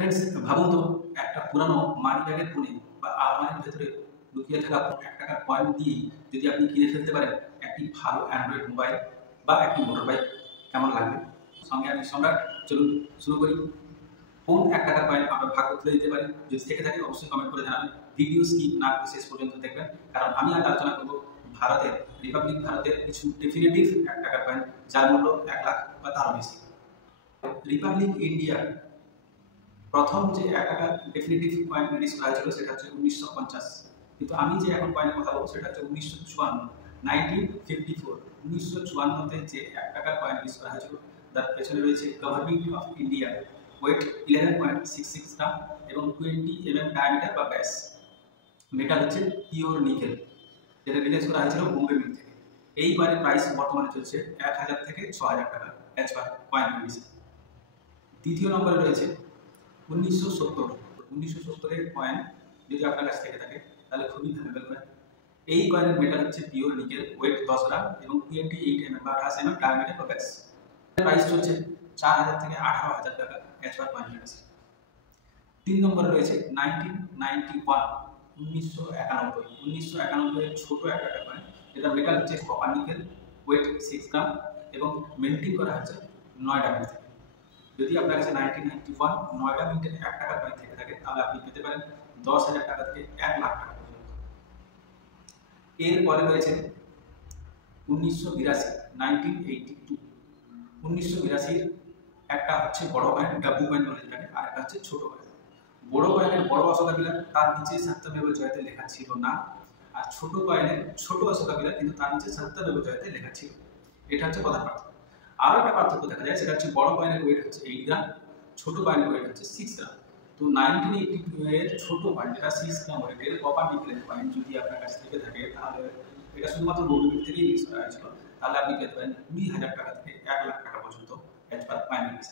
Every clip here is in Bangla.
ফ্রেন্ডস, ভাবুন তো একটা পুরানো মানি ব্যাগের কোণে বা আলমারির ভেতরে লুকিয়ে থাকা 1 টাকার কয়েন দিয়েই যদি আপনি কিনে ফেলতে পারেন একটি ভালো অ্যান্ড্রয়েড মোবাইল বা একটি মোটর বাইক, কেমন লাগবে? সঙ্গে আমি সম্রাট। চলুন শুরু করি। কোন 1 টাকার কয়েন আপনার ভাগ্য খুলে দিতে পারে? যদি থেকে থাকে অবশ্যই কমেন্ট করে জানাবেন। ভিডিও স্কিপ না করে শেষ পর্যন্ত দেখবেন, কারণ আমি আজ আলোচনা করব রিপাবলিক ভারতের কিছু ডেফিনেটিভ 1 টাকার কয়েন, যার মূল্য 1 লাখ বা তারও বেশি। রিপাবলিক ইন্ডিয়ার প্রথম যে 1 টাকার ডেফিনেটিভ কয়েন রিলিজ করা হয়েছিল সেটা হচ্ছে 1950, কিন্তু আমি যে এখন কয়েনের কথা বলবো সেটা হচ্ছে 1954। 1954তে যে 1 টাকার কয়েন রিলিজ করা হয়েছিল তার পেছনে রয়েছে গভর্নমেন্ট অফ ইন্ডিয়া, ওয়েট 11.66 গ্রাম এবং 20 ডায়ামিটার বা ব্যাস। মেটাল হচ্ছে পিওর নিকেল, যেটা রিলিজ করা হয়েছিল বোম্বে মিল থেকে। এই কয়েনের প্রাইস বর্তমানে চলছে 1000 থেকে 6000 টাকা অ্যাজ পার কয়েন রিলিজ। দ্বিতীয় নম্বরে রয়েছে 1970 কয়েন। যদি আপনার কাছে থেকে থাকে তাহলে খুবই ভ্যালুয়েবল কয়েন। এই কয়েনের মেটাল হচ্ছে পিওর নিকেল, ওয়েট 10 গ্রাম এবং 28 বা 28 ডায়ামিটার বা ব্যাস। প্রাইস চলছে 4000 থেকে 18000 টাকা অ্যাজ পার কয়েন রিলিজ। 3 নম্বরে রয়েছে 1991 ছোট 1 টাকার কয়েন, যেটা মেটাল হচ্ছে কপার নিকেল, ওয়েট 6 গ্রাম এবং মেন্টিং করা হচ্ছে নয়ডা মিল থেকে। যদি আপনার কাছে 1991 নয়ডা মিন্টের 1 টাকার কয়েন থেকে থাকে তাহলে আপনি পেতে পারেন 10,000 টাকা থেকে 1 লাখ টাকা পর্যন্ত। এরপরে রয়েছে 1982 একটা হচ্ছে বড় কয়েন, ডাব্বু কয়েন বলে যেটাকে, আর একটা হচ্ছে ছোট কয়েন। বড় কয়েনের বড় অশোকাবিলা, তার নিচে সত্যমেব জয়তে লেখা ছিল না, আর ছোট কয়েনের ছোট অশোকাবিলা কিন্তু তার নিচে সত্যমেব জয়তে লেখা ছিল। এটা হচ্ছে প্রধান পার্থক্য। আরো একটা পার্থক্য দেখা যায়, সেটা হচ্ছে বড় কয়েনের ওয়েট হচ্ছে 8 গ্রাম, ছোট কয়েনের ওয়েট হচ্ছে 6 গ্রাম। তো 1982 এর ছোট কয়েন, যেটা 6 গ্রাম ওয়েটের কপার নিকেলের কয়েন, যদি আপনার কাছে থেকে থাকে তাহলে এটা শুধুমাত্র বোম্বে থেকেই রিলিজ করা হয়েছিল, তাহলে আপনি পেতে পারেন 20,000 টাকা থেকে 1 লাখ টাকা পর্যন্ত অ্যাজ পার কয়েন রিলিজ।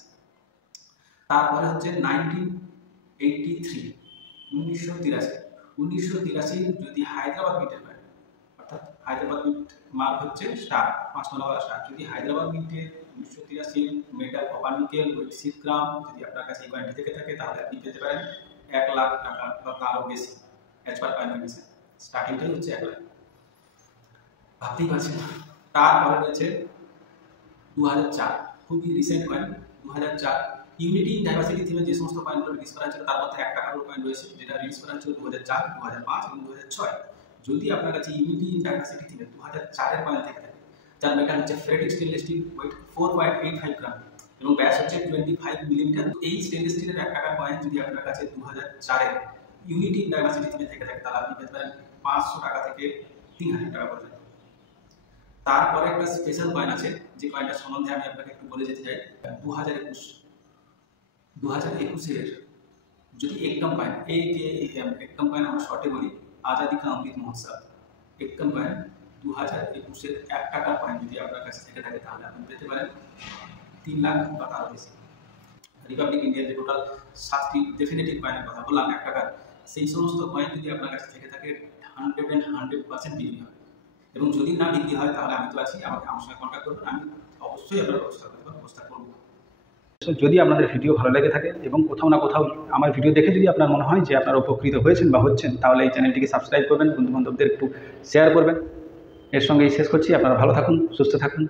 তারপরে হচ্ছে 1983 যদি হায়দ্রাবাদ মিন্টের কয়েন, অর্থাৎ হায়দ্রাবাদ মিন্ট মার্ক হচ্ছে স্টার, 5 নম্বর স্টার। যদি হায়দ্রাবাদ মিন্টের 1983 metal copper nickel weight 6 gram যদি আপনার কাছে এই কয়েনটি থেকে থাকে তাহলে আপনি পেতে পারেন 1 লাখ টাকা বা তারও বেশি অ্যাজ পার কয়েন রিলিজ। স্টার্টিংটাই হচ্ছে 1 লাখ, ভাবতেই পারছেন। তারপরে রয়েছে 2004, খুবই রিসেন্ট কয়েন। 2004 ইউনিটি ডাইভার্সিটি থিমে যে সমস্ত কয়েনগুলো রিলিজ করা হয়েছিল তার মধ্যে 1 টাকার কয়েন রয়েছে, যেটা রিলিজ করা হয়েছিল 2004, 2005 এবং 2006। যদি আপনার কাছে ইউনিটি ডাইভার্সিটি থিমে 2004 এর কয়েন থেকে থাকে, যার মেটাল হচ্ছে ফেরেটিক স্টেনলেস স্টিল, ওয়েট 4.85 গ্রাম এবং ব্যাস হচ্ছে 25 মিলিমিটার। এই স্টেনলেস স্টিলের 1 টাকার কয়েন যদি আপনার কাছে 2004 এর ইউনিটি ডাইভার্সিটি থিমে থেকে থাকে তাহলে আপনি পেতে পারেন 500 টাকা থেকে 3000 টাকা পর্যন্ত। তারপরে একটা স্পেশাল কয়েন আছে, যে কয়েনটা সম্বন্ধে আমি আপনাকে একটু বলে যেতে চাই। 2021 এর যদি একম কয়েন, একম কয়েন আমরা শর্টে বলি আজাদি কা অমৃত মহোৎসব, একম কয়েন 2021 এর 1 টাকার কয়েন যদি আপনার কাছে থেকে থাকে তাহলে আপনি পেতে পারেন 3 লাখ বা তারও বেশি। রিপাবলিক ইন্ডিয়ার যে টোটাল 7টি ডেফিনেটিভ কয়েনের কথা বললাম 1 টাকার, সেই সমস্ত কয়েন যদি আপনার কাছে থেকে থাকে 100% বিক্রি হবে। এবং যদি না বিক্রি হয় তাহলে আমি তো আছি, আমার সঙ্গে কন্ট্যাক্ট করবেন, আমি অবশ্যই আপনার ব্যবস্থা করব। যদি আপনাদের ভিডিও ভালো লেগে থাকে এবং কোথাও না কোথাও আমার ভিডিও দেখে যদি আপনার মনে হয় যে আপনারা উপকৃত হয়েছেন বা হচ্ছেন, তাহলে এই চ্যানেলটিকে সাবস্ক্রাইব করবেন, বন্ধুবান্ধবদের একটু শেয়ার করবেন। এর সঙ্গেই শেষ করছি। আপনারা ভালো থাকুন, সুস্থ থাকুন।